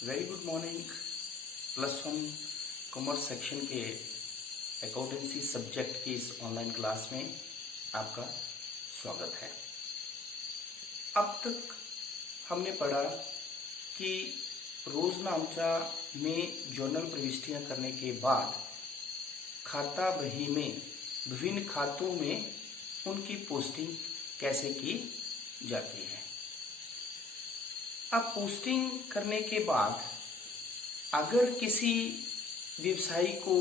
Very good morning. +1 commerce section के accountancy subject की इस ऑनलाइन क्लास में आपका स्वागत है। अब तक हमने पढ़ा कि रोजनामचा में जर्नल प्रविष्टियां करने के बाद खाता बही में विभिन्न खातों में उनकी पोस्टिंग कैसे की जाती है। अब पोस्टिंग करने के बाद अगर किसी व्यवसायी को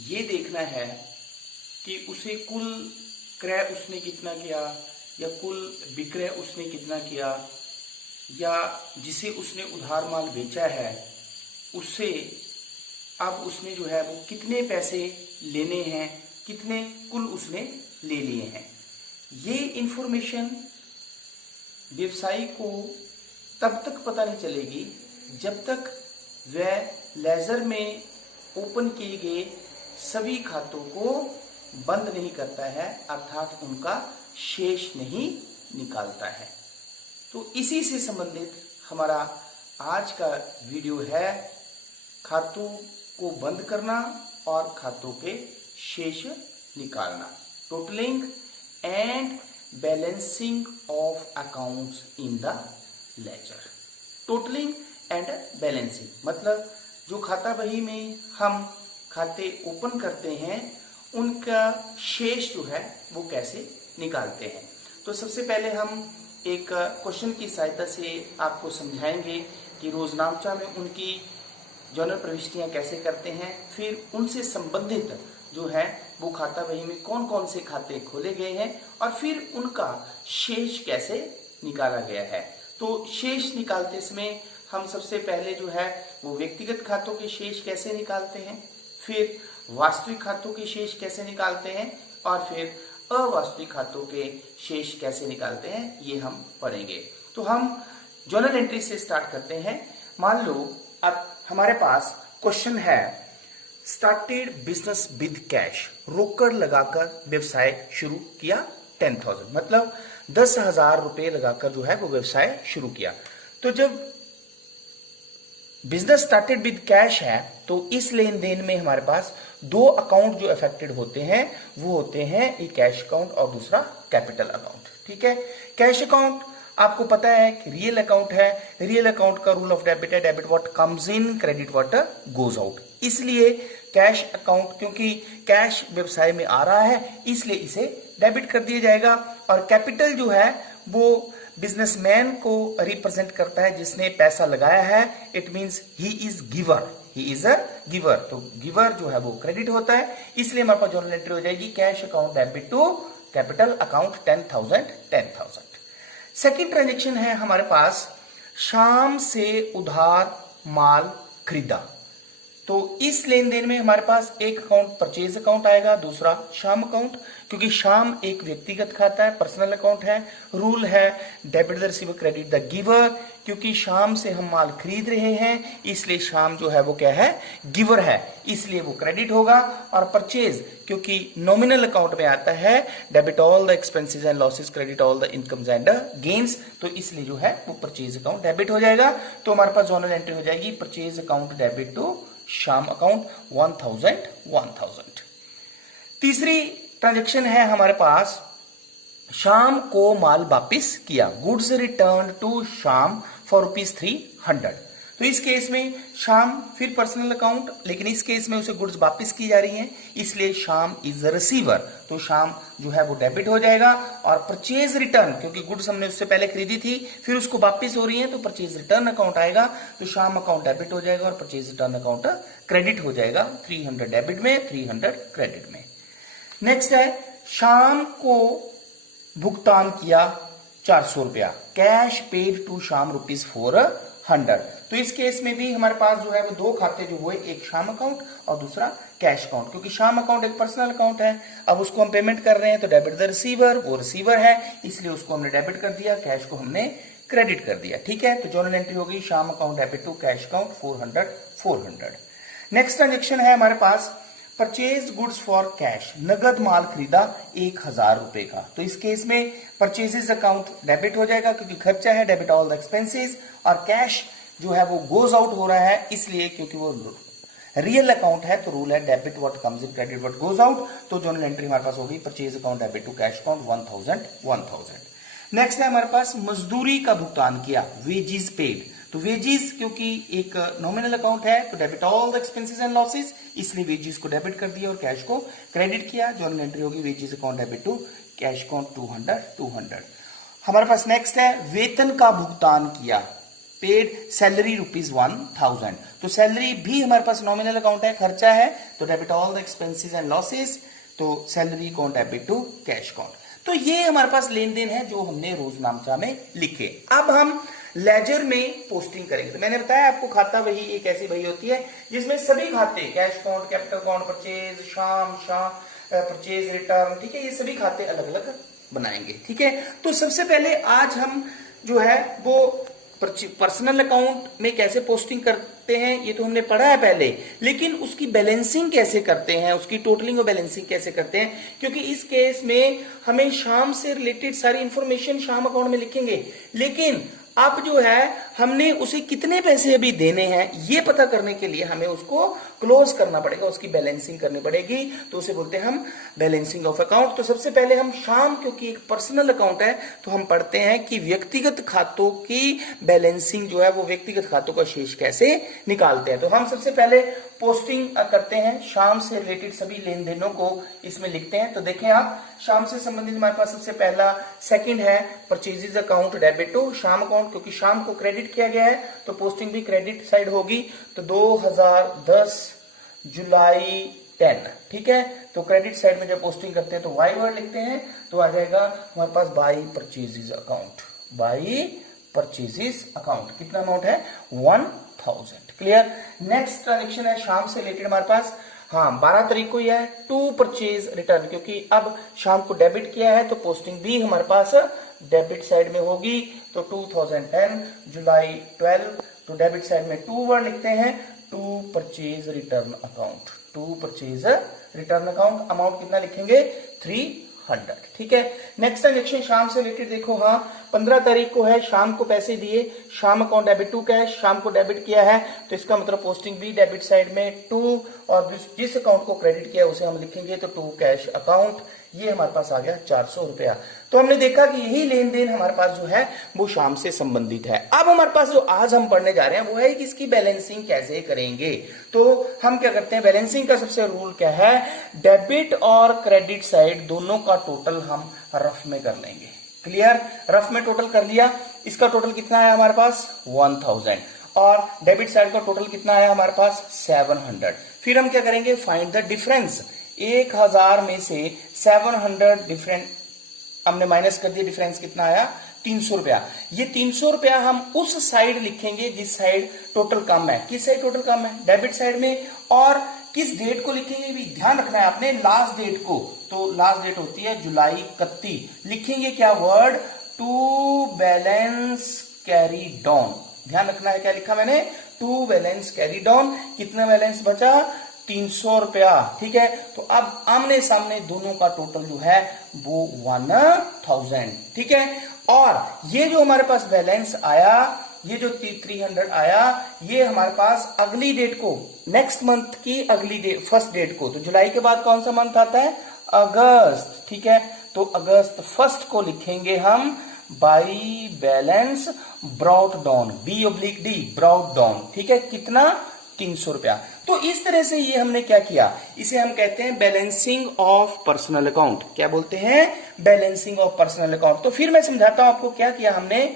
ये देखना है कि उसे कुल क्रय उसने कितना किया या कुल विक्रय उसने कितना किया या जिसे उसने उधार माल बेचा है उससे अब उसने जो है वो कितने पैसे लेने हैं, कितने कुल उसने ले लिए हैं, ये इंफॉर्मेशन व्यवसायी को तब तक पता नहीं चलेगी जब तक वह लेजर में ओपन किए गए सभी खातों को बंद नहीं करता है, अर्थात उनका शेष नहीं निकालता है। तो इसी से संबंधित हमारा आज का वीडियो है, खातों को बंद करना और खातों के शेष निकालना, totalling and balancing of accounts in the ledger. Totalling and balancing मतलब जो खाता बही में हम खाते ओपन करते हैं उनका शेष जो है वो कैसे निकालते हैं। तो सबसे पहले हम एक क्वेश्चन की सहायता से आपको समझाएंगे कि रोजनामचा में उनकी जर्नल प्रविष्टियां कैसे करते हैं, फिर उनसे संबंधित जो है वो खाता बही में कौन कौन से खाते खोले गए हैं और फिर उनका शेष कैसे निकाला गया है। तो शेष निकालते समय हम सबसे पहले जो है वो व्यक्तिगत खातों के शेष कैसे निकालते हैं, फिर वास्तविक खातों के शेष कैसे निकालते हैं और फिर अवास्तविक खातों के शेष कैसे निकालते हैं, ये हम पढ़ेंगे। तो हम जर्नल एंट्री से स्टार्ट करते हैं। मान लो अब हमारे पास क्वेश्चन है, स्टार्टेड बिजनेस विद कैश, रोकड़ लगाकर व्यवसाय शुरू किया 10,000 मतलब 10,000 रुपए लगाकर जो है वो व्यवसाय शुरू किया। तो जब बिजनेस स्टार्टेड विद कैश है तो इस लेन देन में हमारे पास दो अकाउंट जो अफेक्टेड होते हैं वो होते हैं, एक कैश अकाउंट और दूसरा कैपिटल अकाउंट। ठीक है, कैश अकाउंट आपको पता है कि रियल अकाउंट है, रियल अकाउंट का रूल ऑफ डेबिट है, debit what comes in, credit what goes out. इसलिए कैश अकाउंट, क्योंकि कैश व्यवसाय में आ रहा है इसलिए इसे डेबिट कर दिया जाएगा। और कैपिटल जो है वो बिजनेसमैन को रिप्रेजेंट करता है जिसने पैसा लगाया है, it means he is giver, he is a giver. तो गिवर जो है वो क्रेडिट होता है, इसलिए हमारे पास जर्नल एंट्री हो जाएगी cash account debit to capital account 10,000। Second transaction है हमारे पास, शाम से उधार माल खरीदा। तो इस लेन देन में हमारे पास एक अकाउंट परचेज अकाउंट आएगा, दूसरा शाम अकाउंट, क्योंकि शाम एक व्यक्तिगत खाता है, पर्सनल अकाउंट है। रूल है debit the receiver credit the giver, क्योंकि शाम से हम माल खरीद रहे हैं इसलिए शाम जो है वो क्या है, गिवर है, इसलिए वो क्रेडिट होगा। और परचेज क्योंकि नॉमिनल अकाउंट में आता है, debit all the expenses and losses credit all the incomes and gains, तो इसलिए जो है वो परचेज अकाउंट डेबिट हो जाएगा। तो हमारे पास जर्नल एंट्री हो जाएगी परचेज अकाउंट डेबिट टू शाम अकाउंट 1,000। तीसरी ट्रांजैक्शन है हमारे पास, शाम को माल वापिस किया, गुड्स रिटर्न टू शाम फॉर ₹300। तो इस केस में शाम फिर पर्सनल अकाउंट, लेकिन इस केस में उसे गुड्स वापिस की जा रही हैं इसलिए शाम इज अ रिसीवर, तो शाम जो है वो डेबिट हो जाएगा। और परचेज रिटर्न, क्योंकि गुड्स हमने उससे पहले खरीदी थी फिर उसको वापिस हो रही है तो परचेज रिटर्न अकाउंट आएगा, तो शाम अकाउंट डेबिट हो जाएगा और परचेज रिटर्न अकाउंट क्रेडिट हो जाएगा, 300 डेबिट में 300 क्रेडिट में। नेक्स्ट है, शाम को भुगतान किया 400 रुपया, कैश पेड टू शाम ₹400। तो इस केस में भी हमारे पास जो है वो दो खाते जो हुए, एक शाम अकाउंट और दूसरा कैश अकाउंट, क्योंकि शाम अकाउंट एक पर्सनल अकाउंट है, अब उसको हम पेमेंट कर रहे हैं तो डेबिट द रिसीवर, वो रिसीवर है इसलिए उसको हमने डेबिट कर दिया, कैश को हमने क्रेडिट कर दिया। ठीक है, तो जर्नल एंट्री हो गई Shyam account debit to cash account 400। Next transaction है हमारे पास, परचेज गुड्स फॉर कैश, नगद माल खरीदा 1,000 रुपए का। तो इस केस में परचेजेस अकाउंट डेबिट हो जाएगा क्योंकि खर्चा है, डेबिट ऑल द एक्सपेंसेस, और कैश जो है वो गोज आउट हो रहा है, इसलिए क्योंकि वो रियल अकाउंट है तो रूल है debit what comes in credit what goes out. तो जर्नल एंट्री हमारे पास हो गई purchase account debit to cash account 1000। Next है हमारे पास मजदूरी का भुगतान किया, वेजेस पेड। तो वेजेस क्योंकि एक नॉमिनल अकाउंट है तो debit all the expenses and losses, इसलिए वेजेस को डेबिट कर दिया और कैश को क्रेडिट किया। जर्नल एंट्री होगी wages account debit to cash account 200। हमारे पास नेक्स्ट है वेतन का भुगतान किया, पेड सैलरी ₹1000। तो सैलरी भी हमारे पास नॉमिनल अकाउंट है, खर्चा है, तो debit all the expenses and losses, तो salary account debit to cash account. तो ये हमारे पास लेन देन है जो हमने रोजनामचा में लिखे। अब हम लेजर में पोस्टिंग करेंगे। तो मैंने बताया आपको खाता वही एक ऐसी वही होती है जिसमें सभी खाते, cash account, capital account, purchase, शाम परचेज रिटर्न, ठीक है, ये सभी खाते अलग अलग बनाएंगे। ठीक है, तो सबसे पहले आज हम जो है वो पर्सनल अकाउंट में कैसे पोस्टिंग करते हैं ये तो हमने पढ़ा है पहले, लेकिन उसकी बैलेंसिंग कैसे करते हैं, उसकी टोटलिंग और बैलेंसिंग कैसे करते हैं, क्योंकि इस केस में हमें शाम से रिलेटेड सारी इंफॉर्मेशन शाम अकाउंट में लिखेंगे, लेकिन अब जो है हमने उसे कितने पैसे अभी देने हैं ये पता करने के लिए हमें उसको क्लोज करना पड़ेगा, उसकी बैलेंसिंग करनी पड़ेगी। तो उसे बोलते हैं हम बैलेंसिंग ऑफ अकाउंट। तो सबसे पहले हम शाम, क्योंकि एक पर्सनल अकाउंट है, तो हम पढ़ते हैं कि व्यक्तिगत खातों की बैलेंसिंग जो है वो व्यक्तिगत खातों का शेष कैसे निकालते हैं। तो हम सबसे पहले पोस्टिंग करते हैं, शाम से रिलेटेड सभी लेन देनों को इसमें लिखते हैं। तो देखें आप, शाम से संबंधित हमारे पास सबसे पहला सेकंड है परचेजेज अकाउंट डेबिट टू शाम अकाउंट, क्योंकि शाम को क्रेडिट किया गया है तो पोस्टिंग भी क्रेडिट साइड होगी। तो 2010 जुलाई 10, ठीक है, तो क्रेडिट साइड में जब पोस्टिंग करते हैं तो वाई वर्ड लिखते हैं, तो आ जाएगा हमारे पास by purchases account, by purchases account. कितना अमाउंट है 1000। क्लियर। नेक्स्ट ट्रांजेक्शन है शाम से रिलेटेड हमारे पास, हाँ 12 तारीख को यह है टू परचेज रिटर्न, क्योंकि अब शाम को डेबिट किया है तो पोस्टिंग भी हमारे पास डेबिट साइड में होगी। तो 2010 जुलाई 12, तो डेबिट साइड में टू वर्ड लिखते हैं, to purchase return account, to purchase return account. Amount कितना लिखेंगे 300। ठीक है। नेक्स्ट ट्रांजेक्शन शाम से रिलेटेड देखो, हाँ 15 तारीख को है, शाम को पैसे दिए, शाम अकाउंट डेबिट टू कैश, शाम को डेबिट किया है तो इसका मतलब पोस्टिंग भी डेबिट साइड में टू, और जिस अकाउंट को क्रेडिट किया उसे हम लिखेंगे तो टू कैश अकाउंट। ये हमारे पास आ गया 400 रुपया। तो हमने देखा कि यही लेन देन हमारे पास जो है वो शाम से संबंधित है। अब हमारे पास जो आज हम पढ़ने जा रहे हैं वो है कि इसकी बैलेंसिंग कैसे करेंगे। तो हम क्या करते हैं, बैलेंसिंग का सबसे रूल क्या है, डेबिट और क्रेडिट साइड दोनों का टोटल हम रफ में कर लेंगे। क्लियर, रफ में टोटल कर लिया, इसका टोटल कितना है हमारे पास 1000, और डेबिट साइड का टोटल कितना है हमारे पास 700। फिर हम क्या करेंगे, फाइंड द डिफरेंस। 1000 में से 700 डिफरेंट हमने माइनस कर दिया, डिफरेंस कितना आया 300 रुपया। ये 300 रुपया हम उस साइड लिखेंगे जिस साइड टोटल कम है। किस साइड टोटल कम है, डेबिट साइड में। और किस डेट को लिखेंगे भी ध्यान रखना है आपने, लास्ट डेट को। तो लास्ट डेट होती है जुलाई 31। लिखेंगे क्या word, to balance carry down. ध्यान रखना है क्या लिखा मैंने, टू बैलेंस कैरी डाउन। कितना बैलेंस बचा 300 रुपया। ठीक है, तो अब आमने सामने दोनों का टोटल जो है वो 1000। ठीक है, और ये जो हमारे पास बैलेंस आया, ये जो 300 आया, ये हमारे पास अगली डेट को, नेक्स्ट मंथ की अगली डेट, फर्स्ट डेट को, तो जुलाई के बाद कौन सा मंथ आता है, अगस्त। ठीक है, तो अगस्त फर्स्ट को लिखेंगे हम by balance brought down, B/D brought down. ठीक है, कितना 300 रुपया। तो इस तरह से ये हमने क्या किया, इसे हम कहते हैं बैलेंसिंग ऑफ पर्सनल अकाउंट। क्या बोलते हैं, बैलेंसिंग ऑफ पर्सनल अकाउंट। तो फिर मैं समझाता हूं आपको क्या किया हमने।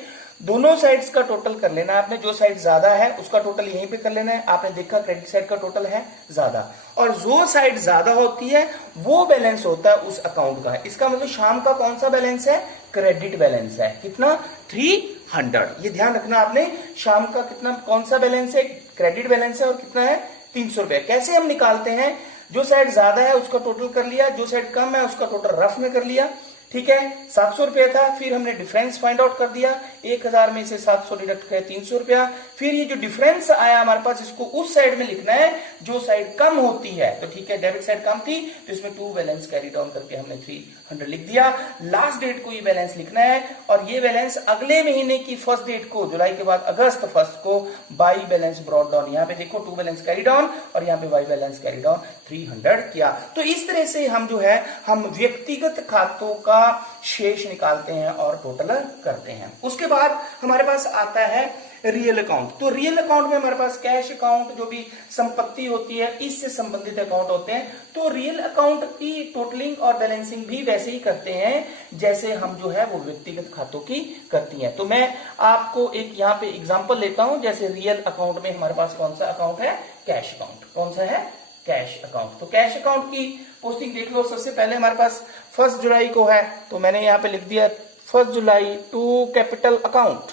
दोनों साइड्स का टोटल कर लेना है आपने, जो साइड ज्यादा है उसका टोटल यहीं पे कर लेना है। आपने देखा क्रेडिट साइड का टोटल है ज्यादा, और जो साइड ज्यादा होती है वो बैलेंस होता है उस अकाउंट का। इसका मतलब शाम का कौन सा बैलेंस है, क्रेडिट बैलेंस है, कितना 300। ये ध्यान रखना आपने, शाम का कितना कौन सा बैलेंस है, क्रेडिट बैलेंस है, और कितना है 300 रुपया। कैसे हम निकालते हैं, जो साइड ज्यादा है उसका टोटल कर लिया, जो साइड कम है उसका टोटल रफ में कर लिया। ठीक है, 700 रुपया था, फिर हमने डिफरेंस फाइंड आउट कर दिया, 1000 में से 700 डिडक्ट किया 300 रुपया। फिर ये जो डिफरेंस आया हमारे पास, इसको उस साइड में लिखना है जो साइड कम होती है। तो ठीक है, डेबिट साइड कम थी तो इसमें 2 बैलेंस कैरी डाउन करके हमने 300 लिख दिया। लास्ट डेट को ये बैलेंस लिखना है और ये बैलेंस अगले महीने की फर्स्ट डेट को, जुलाई के बाद अगस्त फर्स्ट को बाई बैलेंस ब्रॉट डाउन। यहाँ पे देखो 2 बैलेंस कैरी डाउन और यहाँ पे बाई बैलेंस कैरी डाउन 300 किया। तो इस तरह से हम जो है हम व्यक्तिगत खातों का शेष निकालते हैं और टोटल करते हैं। उसके बाद हमारे पास आता है रियल अकाउंट। तो रियल अकाउंट में हमारे पास कैश अकाउंट, जो भी संपत्ति होती है, इससे संबंधित अकाउंट होते हैं। तो रियल अकाउंट की टोटलिंग और बैलेंसिंग भी वैसे ही करते हैं जैसे हम जो है वो व्यक्तिगत खातों की करती हैं। तो मैं आपको एक यहाँ पे एग्जांपल लेता हूं। जैसे रियल अकाउंट में हमारे पास कौन सा अकाउंट है? Cash account. कौन सा है? Cash account. तो कैश अकाउंट की पोस्टिंग देख लो। सबसे पहले हमारे पास 1 जुलाई को है, तो मैंने यहाँ पे लिख दिया 1 जुलाई to capital account.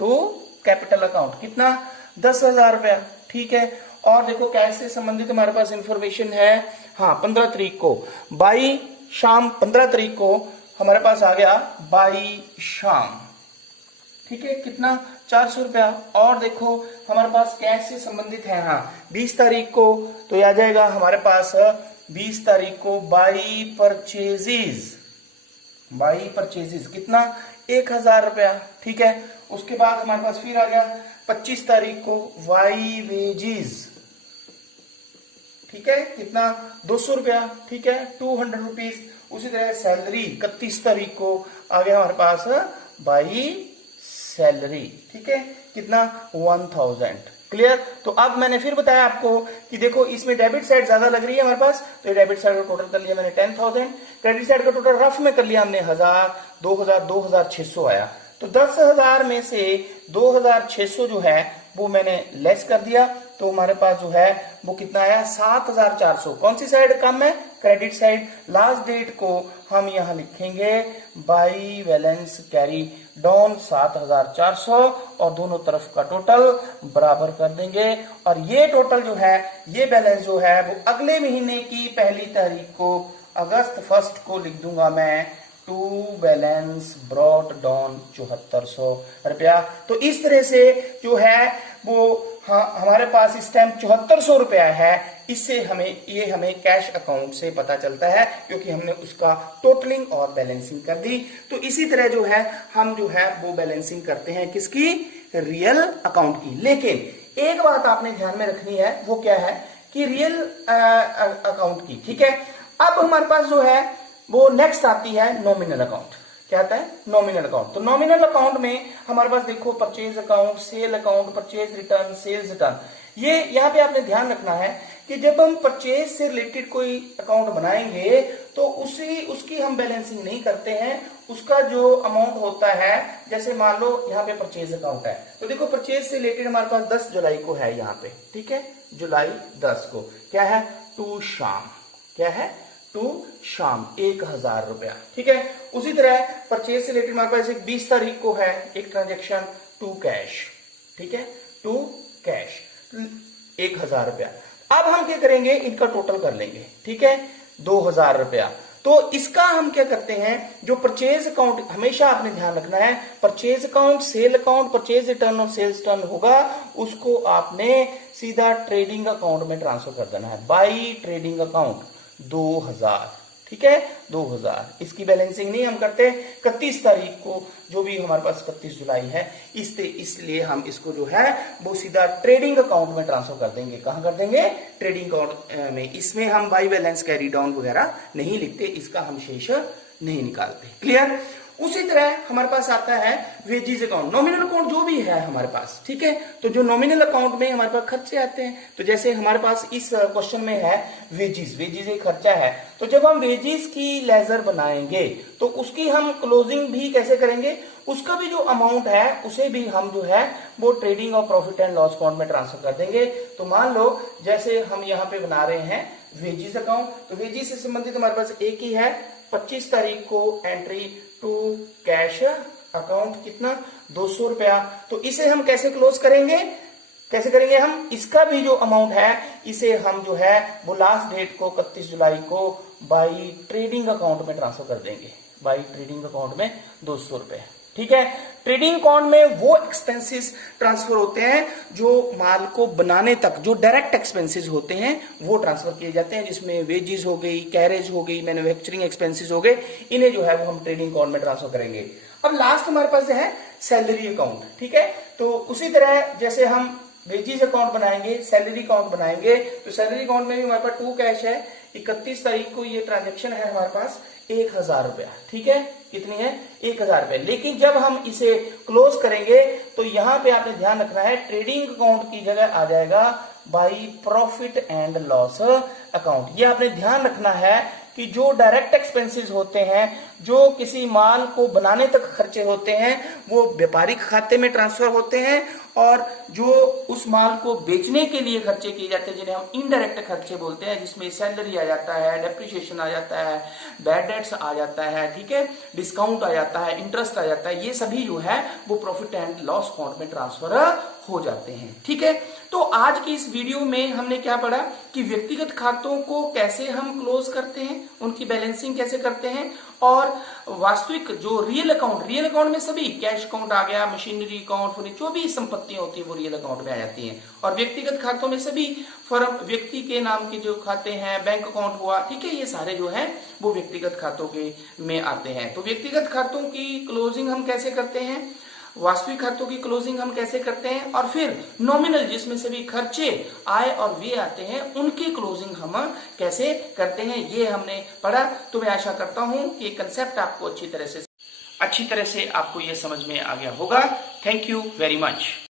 To capital account कितना? 10,000 रुपया। ठीक है। और देखो कैश से संबंधित हमारे पास इंफॉर्मेशन है। हाँ, 15 तारीख को बाई शाम, 15 तारीख को हमारे पास आ गया बाई शाम। ठीक है, कितना? 400 रुपया। और देखो हमारे पास कैश से संबंधित है, हाँ, 20 तारीख को, तो आ जाएगा हमारे पास 20 तारीख को बाई परचेजेस। बाई परचेजेस कितना? 1000 रुपया। ठीक है। उसके बाद हमारे पास फिर आ गया 25 तारीख को वाई वेजेस। ठीक है, कितना? 200 रुपया। ठीक है, 200 रुपीज। उसी तरह सैलरी 31 तारीख को आ गया हमारे पास बाई सैलरी। ठीक है, कितना? 1000। क्लियर? तो अब मैंने फिर बताया आपको कि देखो इसमें डेबिट साइड ज्यादा लग रही है हमारे पास, तो ये डेबिट साइड का टोटल कर लिया मैंने 10,000। क्रेडिट साइड का टोटल रफ में कर लिया हमने 1000, 2000, 2600 आया। तो 10,000 में से 2600 जो है वो मैंने लेस कर दिया, तो हमारे पास जो है वो कितना आया? 7,400। कौन सी साइड कम है? Credit side. लास्ट डेट को हम यहां लिखेंगे बाई बैलेंस कैरी डाउन 7,400 और दोनों तरफ का टोटल बराबर कर देंगे। और ये टोटल जो है, ये बैलेंस जो है वो अगले महीने की पहली तारीख को, अगस्त 1 को लिख दूंगा मैं टू बैलेंस ब्रॉट डाउन 7400 रुपया। तो इस तरह से जो है वो हमारे पास इस टाइम 7400 रुपया है। इससे हमें कैश अकाउंट से पता चलता है क्योंकि हमने उसका टोटलिंग और बैलेंसिंग कर दी। तो इसी तरह जो है हम जो है वो बैलेंसिंग करते हैं किसकी? रियल अकाउंट की। लेकिन एक बात आपने ध्यान में रखनी है, वो क्या है कि रियल अकाउंट की, ठीक है, अब हमारे पास जो है वो नेक्स्ट आती है नॉमिनल अकाउंट। क्या आता है? Nominal account. तो नॉमिनल अकाउंट में हमारे पास देखो purchase account, sale account, purchase return, sales return. ये यहाँ पे आपने ध्यान रखना है कि जब हम परचेज से रिलेटेड कोई अकाउंट बनाएंगे तो उसकी हम बैलेंसिंग नहीं करते हैं। उसका जो अमाउंट होता है, जैसे मान लो यहाँ पे परचेज अकाउंट है, तो देखो परचेज से रिलेटेड हमारे पास 10 जुलाई को है यहाँ पे। ठीक है, जुलाई 10 को क्या है? टू शाम। क्या है? टू शाम 1000 रुपया। ठीक है। उसी तरह परचेज से रिलेटेड हमारे पास एक 20 तारीख को है एक ट्रांजेक्शन टू कैश। ठीक है, टू कैश 1000 रुपया। अब हम क्या करेंगे? इनका टोटल कर लेंगे। ठीक है, 2000 रुपया। तो इसका हम क्या करते हैं, जो परचेज अकाउंट, हमेशा आपने ध्यान रखना है, purchase account, sale account, purchase return और सेल्स रिटर्न होगा, उसको आपने सीधा ट्रेडिंग अकाउंट में ट्रांसफर कर देना है। By trading account 2000। ठीक है, 2000। इसकी बैलेंसिंग नहीं हम करते। 31 तारीख को जो भी हमारे पास 31 जुलाई है, इसलिए हम इसको जो है वो सीधा ट्रेडिंग अकाउंट में ट्रांसफर कर देंगे। कहां कर देंगे? ट्रेडिंग अकाउंट में। इसमें हम बाई बैलेंस कैरी डाउन वगैरह नहीं लिखते, इसका हम शेष नहीं निकालते। क्लियर? उसी तरह हमारे पास आता है वेजेस अकाउंट, नॉमिनल अकाउंट जो भी है हमारे पास। ठीक है, तो जो नॉमिनल अकाउंट में हमारे पास खर्चे आते हैं, तो जैसे हमारे पास इस क्वेश्चन में है वेजेस एक खर्चा है। तो जब हम वेजेस की लेजर बनाएंगे तो उसकी हम क्लोजिंग भी कैसे करेंगे? उसका भी जो अमाउंट है उसे भी हम जो है वो ट्रेडिंग और प्रॉफिट एंड लॉस अकाउंट में ट्रांसफर कर देंगे। तो मान लो जैसे हम यहाँ पे बना रहे हैं वेजेस अकाउंट, तो वेजेस से संबंधित हमारे पास एक ही है, 25 तारीख को एंट्री टू कैश अकाउंट, कितना? 200 रुपया। तो इसे हम कैसे क्लोज करेंगे? कैसे करेंगे हम? इसका भी जो अमाउंट है इसे हम जो है वो लास्ट डेट को 31 जुलाई को बाई ट्रेडिंग अकाउंट में ट्रांसफर कर देंगे। बाई ट्रेडिंग अकाउंट में 200 रुपए। ठीक है। ट्रेडिंग अकाउंट में वो एक्सपेंसेस ट्रांसफर होते हैं जो माल को बनाने तक, जो डायरेक्ट एक्सपेंसेस होते हैं वो ट्रांसफर किए जाते हैं, जिसमें वेजेस हो गई, कैरेज हो गई, मैन्युफैक्चरिंग एक्सपेंसेस हो गए, इन्हें जो है वो हम ट्रेडिंग अकाउंट में ट्रांसफर करेंगे। अब लास्ट हमारे पास जो है सैलरी अकाउंट, ठीक है। तो उसी तरह जैसे हम वेजेस अकाउंट बनाएंगे, सैलरी अकाउंट बनाएंगे, तो सैलरी अकाउंट में भी हमारे पास टू कैश है। 31 तारीख को ये ट्रांजेक्शन है हमारे पास 1000 रुपया, ठीक है। कितनी है? 1000 रुपया। लेकिन जब हम इसे क्लोज करेंगे तो यहां पे आपने ध्यान रखना है, ट्रेडिंग अकाउंट की जगह आ जाएगा by profit and loss account. ये आपने ध्यान रखना है कि जो डायरेक्ट एक्सपेंसेस होते हैं, जो किसी माल को बनाने तक खर्चे होते हैं, वो व्यापारिक खाते में ट्रांसफर होते हैं, और जो उस माल को बेचने के लिए खर्चे किए जाते हैं, जिन्हें हम इनडायरेक्ट खर्चे बोलते हैं, जिसमें सैलरी आ जाता है, डेप्रिसिएशन आ जाता है, बैड डेट्स आ जाता है, ठीक है, डिस्काउंट आ जाता है, इंटरेस्ट आ जाता है, ये सभी जो है वो प्रॉफिट एंड लॉस अकाउंट में ट्रांसफर हो जाते हैं, ठीक है। तो आज की इस वीडियो में हमने क्या पढ़ा कि व्यक्तिगत खातों को कैसे हम क्लोज करते हैं, उनकी बैलेंसिंग कैसे करते हैं, और वास्तविक जो रियल अकाउंट में सभी कैश अकाउंट आ गया, मशीनरी अकाउंट, जो भी संपत्तियां होती है वो रियल अकाउंट में आ जाती हैं, और व्यक्तिगत खातों में सभी फर्म व्यक्ति के नाम के जो खाते हैं, बैंक अकाउंट हुआ, ठीक है, ये सारे जो है वो व्यक्तिगत खातों के में आते हैं। तो व्यक्तिगत खातों की क्लोजिंग हम कैसे करते हैं, वास्तविक खातों की क्लोजिंग हम कैसे करते हैं, और फिर नॉमिनल जिसमें सभी खर्चे, आय और व्यय आते हैं, उनकी क्लोजिंग हम कैसे करते हैं, ये हमने पढ़ा। तो मैं आशा करता हूं कि कंसेप्ट आपको अच्छी तरह से आपको ये समझ में आ गया होगा। Thank you very much.